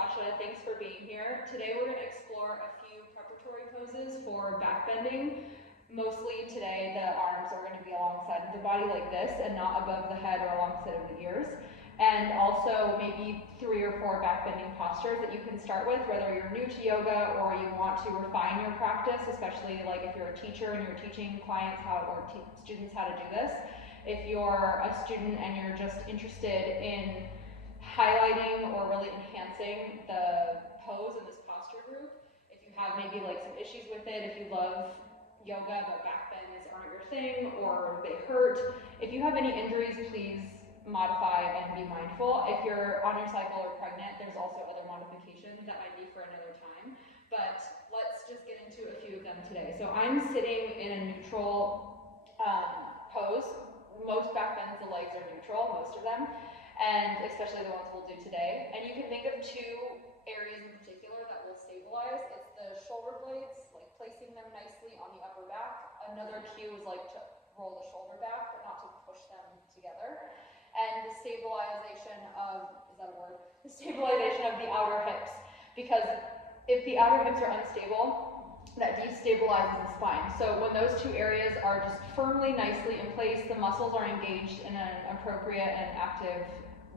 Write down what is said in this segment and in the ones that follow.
Sasha. Thanks for being here. Today we're going to explore a few preparatory poses for backbending. Mostly today the arms are going to be alongside of the body like this and not above the head or alongside of the ears. And also maybe 3 or 4 backbending postures that you can start with, whether you're new to yoga or you want to refine your practice, especially like if you're a teacher and you're teaching clients how or students how to do this. If you're a student and you're just interested in highlighting or really enhancing the pose in this posture group, if you have maybe like some issues with it, if you love yoga but backbends aren't your thing or they hurt, if you have any injuries, please modify and be mindful. If you're on your cycle or pregnant, there's also other modifications that might be for another time, but let's just get into a few of them today. So I'm sitting in a neutral pose. Most backbends, the legs are neutral, most of them, and especially the ones we'll do today. And you can think of 2 areas in particular that will stabilize. It's the shoulder blades, like placing them nicely on the upper back. Another cue is like to roll the shoulder back, but not to push them together. And the stabilization of, is that a word? The stabilization of the outer hips. Because if the outer hips are unstable, that destabilizes the spine. So when those 2 areas are just firmly, nicely in place, the muscles are engaged in an appropriate and active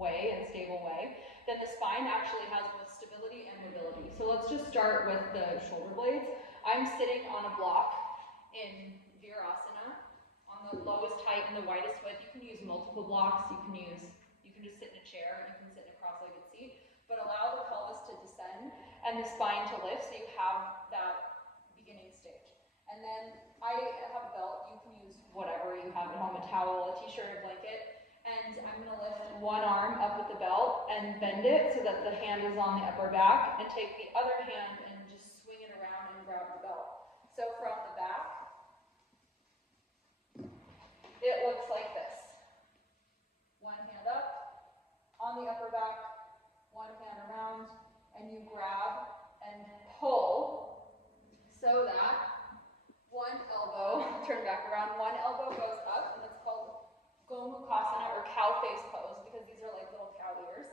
way and stable way, then the spine actually has both stability and mobility. So let's just start with the shoulder blades. I'm sitting on a block in virasana on the lowest height and the widest width. You can use multiple blocks. You can just sit in a chair. You can sit in a cross-legged seat, but allow the pelvis to descend and the spine to lift so you have that beginning stage. And then I have a belt. You can use whatever you have at home, a towel, a t-shirt, a blanket. And I'm going to lift one arm up with the belt and bend it so that the hand is on the upper back, and take the other hand and just swing it around and grab the belt. So from the back, it looks like this. One hand up, on the upper back, one hand around, and you grab and pull so that one elbow, turn back around, one elbow goes up, and it's called Gomukhasana or cow face pose, because these are like little cow ears,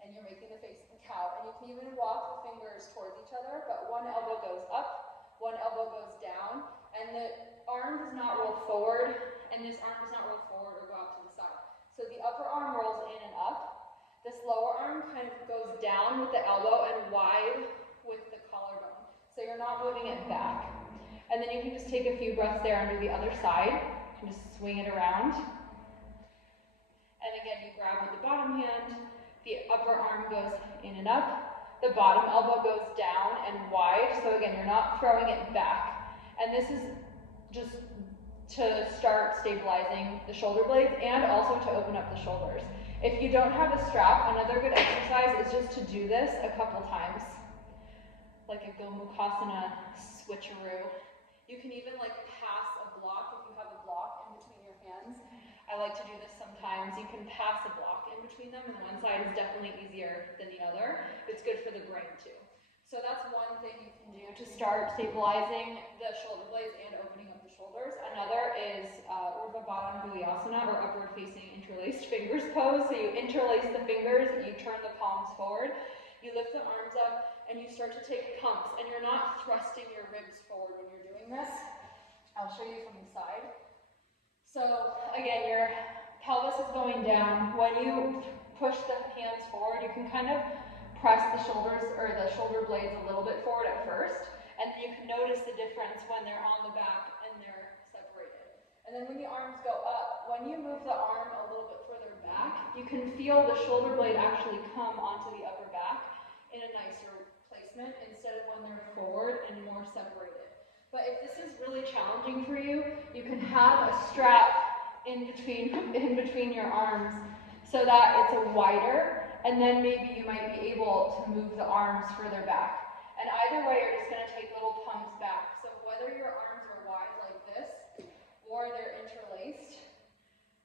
and you're making the face of a cow. And you can even walk the fingers towards each other, but one elbow goes up, one elbow goes down, and the arm does not roll forward, and this arm does not roll forward or go out to the side. So the upper arm rolls in and up, this lower arm kind of goes down with the elbow and wide with the collarbone. So you're not moving it back. And then you can just take a few breaths there under the other side. Just swing it around. And again, you grab with the bottom hand, the upper arm goes in and up, the bottom elbow goes down and wide, so again, you're not throwing it back. And this is just to start stabilizing the shoulder blades and also to open up the shoulders. If you don't have a strap, another good exercise is just to do this a couple times, like a Gomukhasana switcheroo. You can even like pass a block if you have a block in between your hands. I like to do this sometimes. You can pass a block in between them, and one side is definitely easier than the other. It's good for the brain too. So that's one thing you can do to start stabilizing the shoulder blades and opening up the shoulders. Another is Urdhva Baddha Vilyasana, or upward facing interlaced fingers pose. So you interlace the fingers, you turn the palms forward, you lift the arms up, and you start to take pumps, and you're not thrusting your ribs forward when you're doing this. I'll show you from the side. So again, your pelvis is going down. When you push the hands forward, you can kind of press the shoulders or the shoulder blades a little bit forward at first, and then you can notice the difference when they're on the back and they're separated. And then when the arms go up, when you move the arm a little bit further back, you can feel the shoulder blade actually come onto the upper back in a nicer placement instead of when they're forward and more separated. But if this is really challenging for you, you can have a strap in between your arms so that it's a wider, and then maybe you might be able to move the arms further back. And either way, you're just going to take little pumps back. So whether your arms are wide like this or they're interlaced,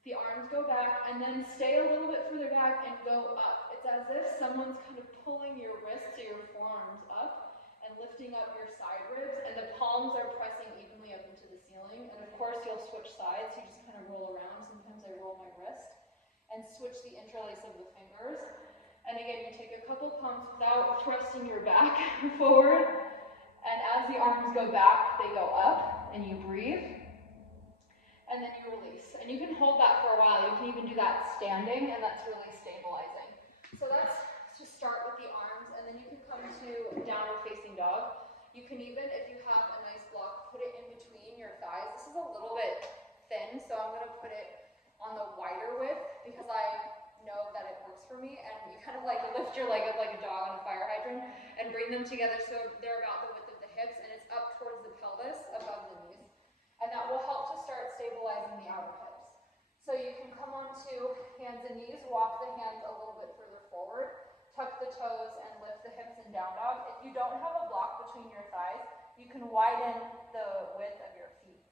the arms go back and then stay a little bit further back and go up. It's as if someone's kind of pulling your wrists or your forearms up and lifting up your side ribs, and the palms are pressing evenly up into the ceiling. And of course, you'll switch sides. You just kind of roll around. Sometimes I roll my wrist and switch the interlace of the fingers. And again, you take a couple comes without thrusting your back forward. And as the arms go back, they go up, and you breathe. And then you release. And you can hold that for a while. You can even do that standing, and that's really stabilizing. So that's to start with the arms, and then you can come to downward facing dog. You can even, if you have a nice block, put it in between your thighs. This is a little bit thin, so I'm going to put it on the wider width because I know that it works for me. And you kind of like lift your leg up like a dog on a fire hydrant and bring them together so they're about the width of the hips, and it's up towards the pelvis above the knees. And that will help to start stabilizing the outer hips. So you can come onto hands and knees, walk the hands a little bit further forward, tuck the toes, and lift the hips in down dog. If you don't have a block between your thighs, you can widen the width of your feet.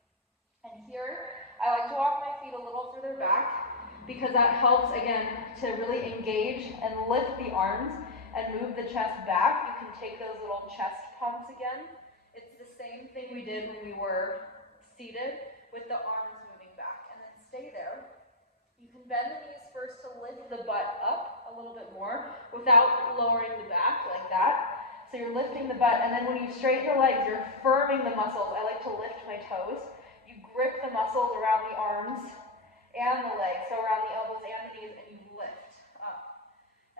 And here, I like to walk my feet a little further back because that helps, again, to really engage and lift the arms and move the chest back. You can take those little chest pumps again. It's the same thing we did when we were seated with the arms moving back, and then stay there. You can bend the knees first to lift the butt up a little bit more without lowering the back like that. So you're lifting the butt, and then when you straighten the legs, you're firming the muscles. I like to lift my toes. You grip the muscles around the arms and the legs, so around the elbows and the knees, and you lift up.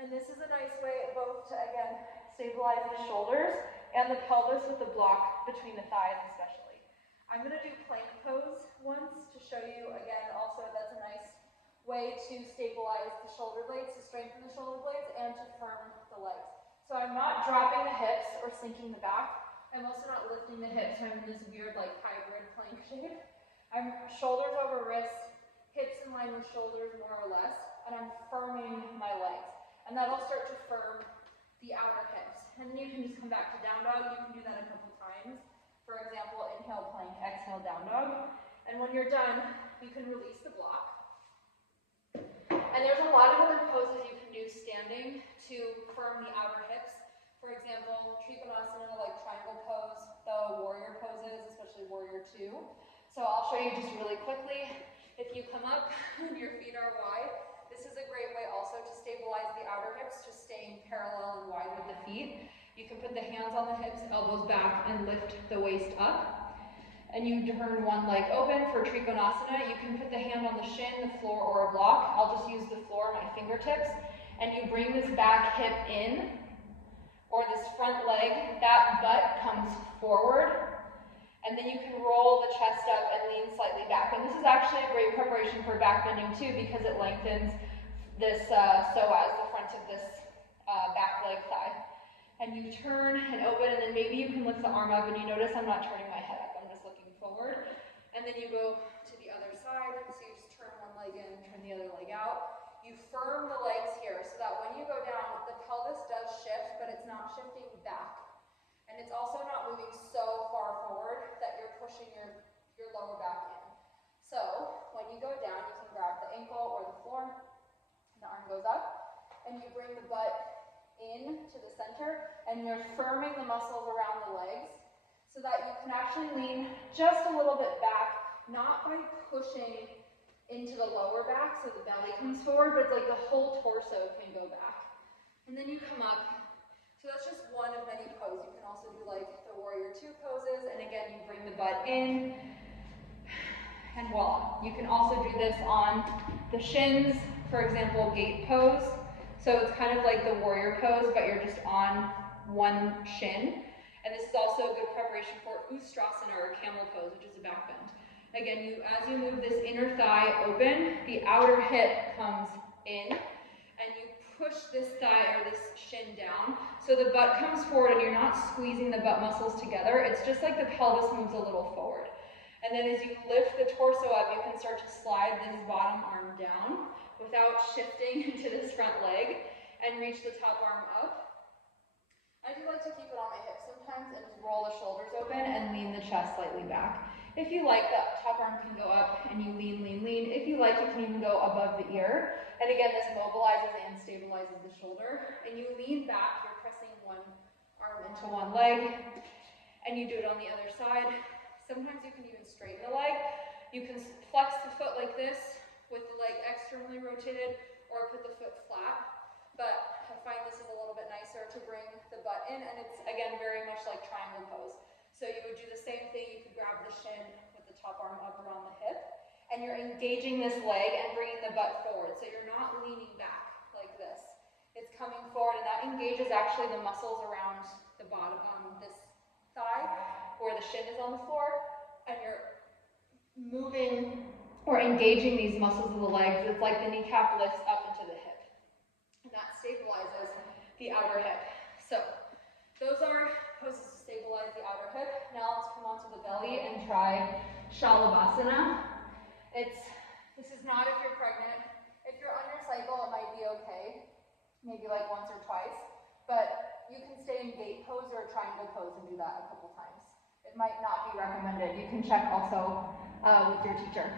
And this is a nice way both to, again, stabilize the shoulders and the pelvis with the block between the thighs especially. I'm going to do plank pose once to show you, again, also that's a nice way to stabilize the shoulder blades, to strengthen the shoulder blades, and to firm the legs. So I'm not dropping the hips or sinking the back. I'm also not lifting the hips. I'm in this weird like hybrid plank shape. I'm shoulders over wrists, hips in line with shoulders more or less, and I'm firming my legs. And that'll start to firm the outer hips. And then you can just come back to down dog. You can do that a couple times. For example, inhale plank, exhale down dog. And when you're done, you can release the block. And there's a lot of other poses you can do standing to firm the outer hips. For example, trikonasana, like triangle pose, the warrior poses, especially warrior 2. So I'll show you just really quickly. If you come up and your feet are wide, this is a great way also to stabilize the outer hips, just staying parallel and wide with the feet. You can put the hands on the hips, elbows back, and lift the waist up. And you turn one leg open for trikonasana. You can put the hand on the shin, the floor, or a block. I'll just use the floor, my fingertips. And you bring this back hip in, or this front leg, that butt comes forward. And then you can roll the chest up and lean slightly back. And this is actually a great preparation for back bending too, because it lengthens this psoas, the front of this back leg thigh. And you turn and open, and then maybe you can lift the arm up, and you notice I'm not turning my head up, I'm just looking forward. And then you go to the other side, so you just turn one leg in, turn the other leg out. You firm the legs here, so that when you go down, the pelvis does shift, but it's not shifting back. And it's also not moving so far forward that you're pushing your lower back in. So when you go down, you can grab the ankle or the floor, the arm goes up, and you bring the butt in to the center, and you're firming the muscles around the legs so that you can actually lean just a little bit back, not by pushing into the lower back so the belly comes forward, but it's like the whole torso can go back. And then you come up. So that's just one of many poses. You can also do like the warrior 2 poses, and again, you bring the butt in, and voila. You can also do this on the shins, for example, gate pose. So it's kind of like the warrior pose, but you're just on one shin. And this is also a good preparation for ustrasana, or camel pose, which is a back bend. Again, as you move this inner thigh open, the outer hip comes in, and you push this thigh or this shin down, so the butt comes forward, and you're not squeezing the butt muscles together. It's just like the pelvis moves a little forward. And then as you lift the torso up, you can start to slide this bottom arm down without shifting into this front leg, and reach the top arm up. I do like to keep it on my hips sometimes and just roll the shoulders open and lean the chest slightly back. If you like, that top arm can go up and you lean, lean, lean. If you like, it can even go above the ear. And again, this mobilizes and stabilizes the shoulder. And you lean back, you're pressing one arm into one leg, and you do it on the other side. Sometimes you can even straighten the leg. You can flex the foot like this with the leg externally rotated, or put the foot flat. But I find this is a little bit nicer to butt in, and it's, again, very much like triangle pose. So you would do the same thing. You could grab the shin with the top arm up around the hip, and you're engaging this leg and bringing the butt forward. So you're not leaning back like this. It's coming forward, and that engages actually the muscles around the bottom, this thigh, where the shin is on the floor, and you're moving or engaging these muscles of the legs. It's like the kneecap lifts up into the hip, and that stabilizes the outer hip. So those are poses to stabilize the outer hip. Now let's come onto the belly and try Shalabhasana. This is not if you're pregnant. If you're on your cycle, it might be okay, maybe like once or twice, but you can stay in gate pose or triangle pose and do that a couple times. It might not be recommended. You can check also with your teacher.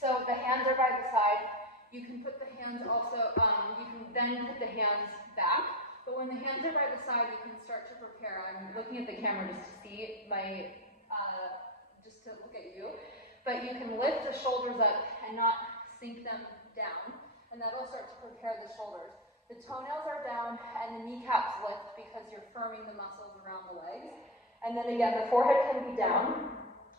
So the hands are by the side. You can put the hands also, you can then put the hands back, but when the hands are by the side, you can start to prepare. I'm looking at the camera just to see my, just to look at you, but you can lift the shoulders up and not sink them down, and that'll start to prepare the shoulders. The toenails are down and the kneecaps lift because you're firming the muscles around the legs. And then again, the forehead can be down,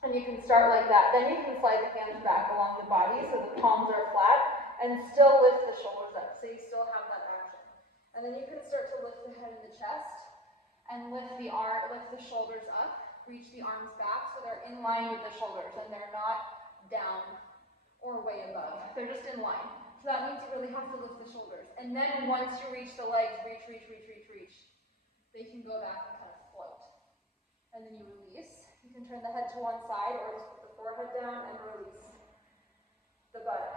and you can start like that. Then you can slide the hands back along the body so the palms are flat, and still lift the shoulders up, so you still have that action. And then you can start to lift the head and the chest, and lift the shoulders up, reach the arms back so they're in line with the shoulders, and they're not down or way above. They're just in line. So that means you really have to lift the shoulders. And then once you reach the legs, reach, they can go back and kind of float. And then you release. You can turn the head to one side or just put the forehead down and release the butt.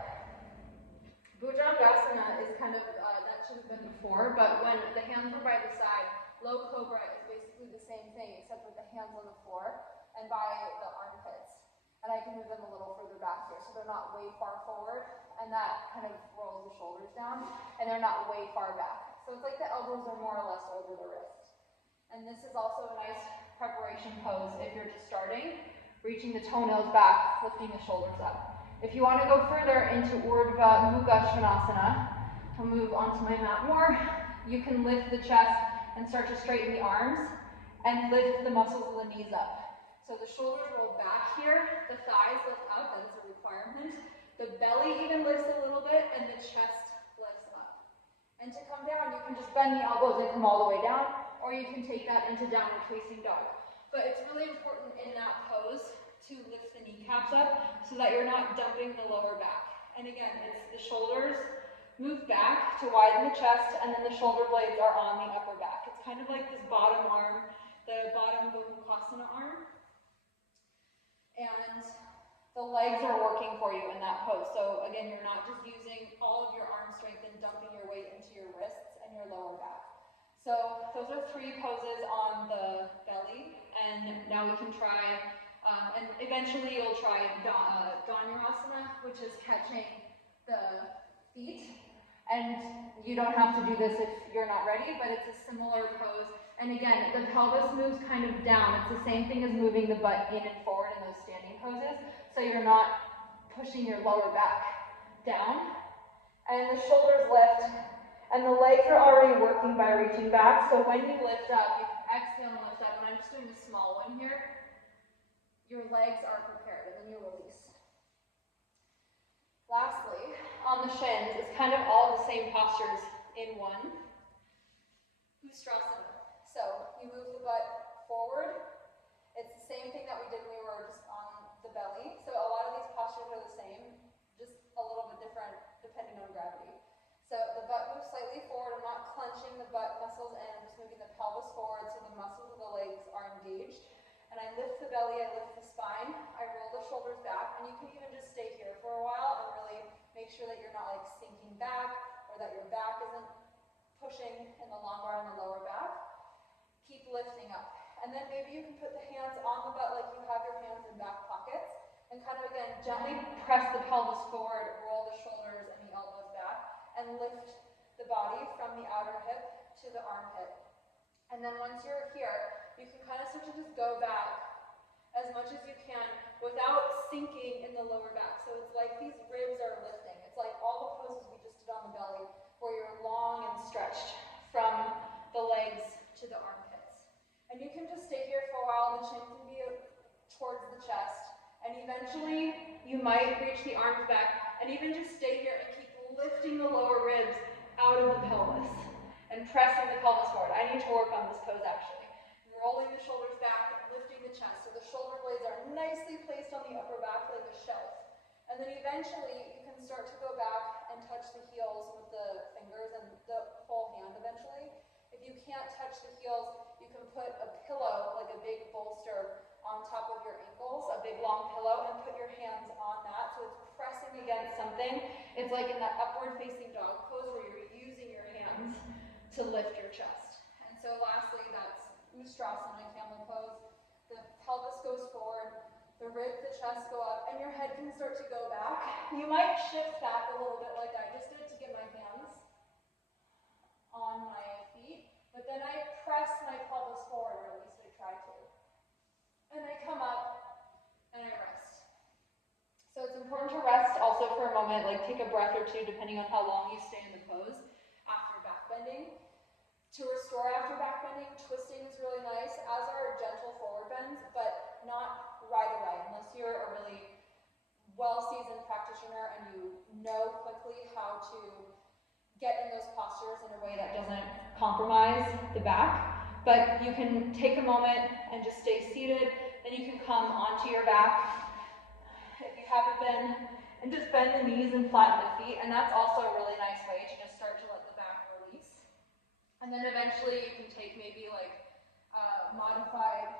Bhujangasana is kind of, that should have been before, but when the hands are by the side, low cobra is basically the same thing except with the hands on the floor and by the armpits. And I can move them a little further back here so they're not way far forward, and that kind of rolls the shoulders down, and they're not way far back. So it's like the elbows are more or less over the wrist. And this is also a nice preparation pose if you're just starting, reaching the toenails back, lifting the shoulders up. If you want to go further into Urdhva Mukha Svanasana, I'll move onto my mat more. You can lift the chest and start to straighten the arms and lift the muscles of the knees up. So the shoulders roll back here, the thighs lift up, that is a requirement. The belly even lifts a little bit, and the chest lifts up. And to come down, you can just bend the elbows and come all the way down, or you can take that into downward facing dog. But it's really important in that pose to lift the kneecaps up so that you're not dumping the lower back. And again, it's the shoulders move back to widen the chest, and then the shoulder blades are on the upper back. It's kind of like this bottom arm, the bottom Gomukhasana arm. And the legs are working for you in that pose. So again, you're not just using all of your arm strength and dumping your weight into your wrists and your lower back. So those are 3 poses on the belly, and now we can try, and eventually you'll try Dhanurasana, which is catching the feet. And you don't have to do this if you're not ready, but it's a similar pose. And again, the pelvis moves kind of down. It's the same thing as moving the butt in and forward in those standing poses. So you're not pushing your lower back down. And the shoulders lift. And the legs are already working by reaching back. So when you lift up, you can exhale and lift up. And I'm just doing a small one here. Your legs are prepared, and then you release. Lastly, on the shins, it's kind of all the same postures in one. Ustrasana. So you move the butt forward. It's the same thing that we did when we were just on the belly. So a lot of these postures are the same, just a little bit different depending on gravity. So the butt moves slightly forward. I'm not clenching the butt muscles in. I'm just moving the pelvis forward so the muscles of the legs are engaged. And I lift the belly, I lift the spine, I roll the shoulders back, and you can even just stay here for a while and really make sure that you're not like sinking back or that your back isn't pushing in the lumbar and the lower back. Keep lifting up. And then maybe you can put the hands on the butt like you have your hands in back pockets, and kind of again gently press the pelvis forward, roll the shoulders and the elbows back, and lift the body from the outer hip to the armpit. And then once you're here, you can kind of start to just go back as much as you can without sinking in the lower back. So it's like these ribs are lifting. It's like all the poses we just did on the belly, where you're long and stretched from the legs to the armpit. And you can just stay here for a while. The chin can be towards the chest. And eventually, you might reach the arms back and even just stay here and keep lifting the lower ribs out of the pelvis and pressing the pelvis forward. I need to work on this pose actually. Rolling the shoulders back and lifting the chest. So the shoulder blades are nicely placed on the upper back like a shelf. And then eventually, you can start to go back and touch the heels with the fingers and the whole hand eventually. If you can't touch the heels, you can put a pillow, like a big bolster, on top of your ankles, a big long pillow, and put your hands on that so it's pressing against something. It's like in that upward facing dog pose where you're using your hands to lift your chest. And so lastly, that's Ustrasana, camel pose. The pelvis goes forward, the ribs, the chest go up, and your head can start to go back. You might shift back a little bit like I just did to get my hands on my feet, but then I press my pelvis forward, or at least I try to. And I come up, and I rest. So it's important to rest also for a moment, like take a breath or two, depending on how long you stay in the pose after backbending. To restore after backbending, twisting is really nice, as are gentle forward bends, but not right away, unless you're a really well-seasoned practitioner and you know quickly how to get in those postures in a way that doesn't compromise the back. But you can take a moment and just stay seated, then you can come onto your back if you haven't been, and just bend the knees and flatten the feet, and that's also a really nice way to just start to let the back release. And then eventually you can take maybe like modified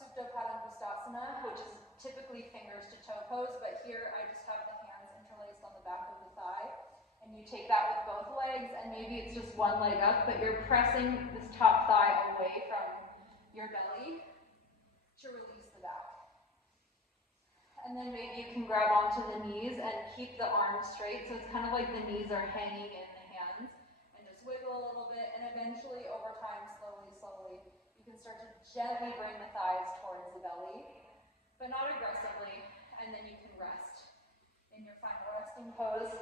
Supta Padangusthasana, which is typically fingers to toe pose, but here I just have the hands interlaced on the back of the thigh. And you take that with both legs, and maybe it's just one leg up, but you're pressing this top thigh away from your belly to release the back. And then maybe you can grab onto the knees and keep the arms straight, so it's kind of like the knees are hanging in the hands, and just wiggle a little bit, and eventually over time, slowly, you can start to gently bring the thighs towards the belly, but not aggressively, and then you can rest in your final resting pose,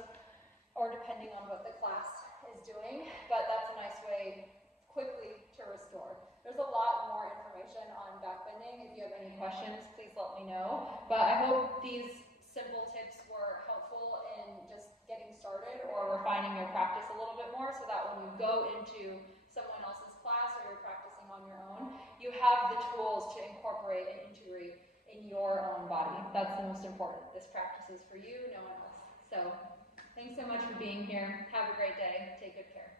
or depending on what the class is doing, but that's a nice way quickly to restore. There's a lot more information on backbending. If you have any questions, please let me know. But I hope these simple tips were helpful in just getting started or refining your practice a little bit more so that when you go into someone else's class or you're practicing on your own, you have the tools to incorporate and integrate in your own body. That's the most important. This practice is for you, no one else. So thanks so much for being here. Have a great day. Take good care.